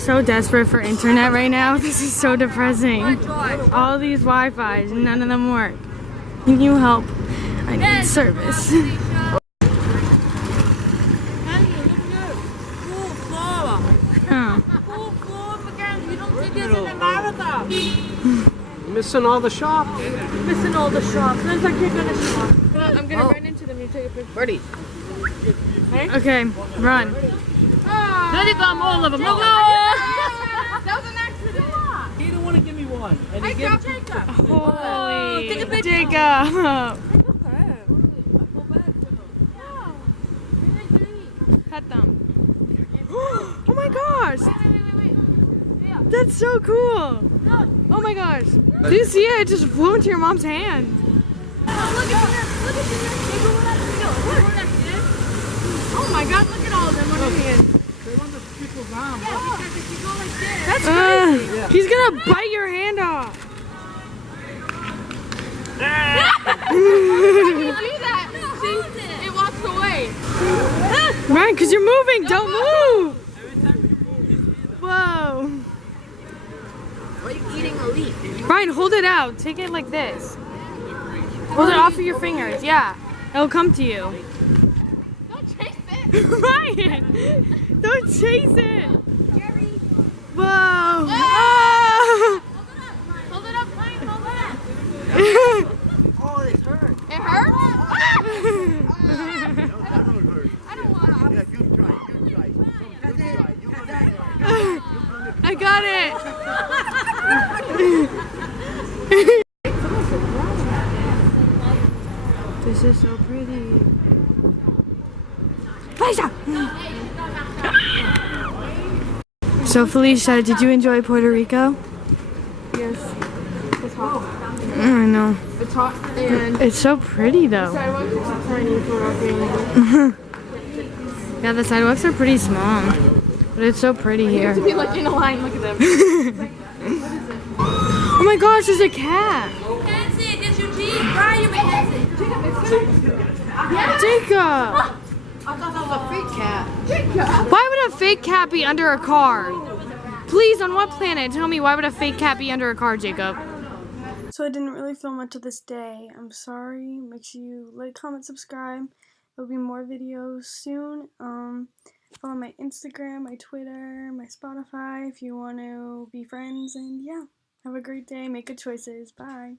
so desperate for internet right now. This is so depressing. All these Wi-Fis and none of them work. Can you help? I need service. Missing all the shops. Missing all the shops. Looks like you're gonna shop. I'm gonna run into them. You take a picture. Birdie. Okay, run. There you come, all of them. Look, That was an accident. he didn't want to give me one. And he I grabbed Jacob. Holy take a picture. Jacob. Pet them. Oh my gosh. Wait. That's so cool. Oh my gosh. Did you see it? It just flew into your mom's hand. Oh my god, look at all of them on your hand. They want to people down. Because if you go like this. That's crazy. He's gonna bite your hand off. You do that. See? It walks away. Ryan, because you're moving. Don't move. Whoa. Why are you eating a leaf? Ryan, hold it out. Take it like this. Hold it off of your fingers. Yeah. It'll come to you. Don't chase it. Ryan, don't chase it. Jerry. Whoa. Ah! Hold it up, Ryan. Hold it up. Oh, it hurt. It hurts? I don't want to. Yeah, good try. I got it. This is so pretty. Felicia! So Felicia, did you enjoy Puerto Rico? Yes. It's hot. I know. It's hot and It's so pretty though. sidewalks are too tiny for walking. Yeah, the sidewalks are pretty small. But it's so pretty here. To be like in a line, look at them. Oh my gosh, there's a cat. Nancy, it's Eugene. Why are you with Nancy? Jacob! I thought that was a fake cat. Why would a fake cat be under a car? Please, on what planet? Tell me, why would a fake cat be under a car, Jacob? So I didn't really film much of this day. I'm sorry. Make sure you like, comment, subscribe. There'll be more videos soon. Follow my Instagram, my Twitter, my Spotify if you want to be friends. And yeah, have a great day. Make good choices. Bye.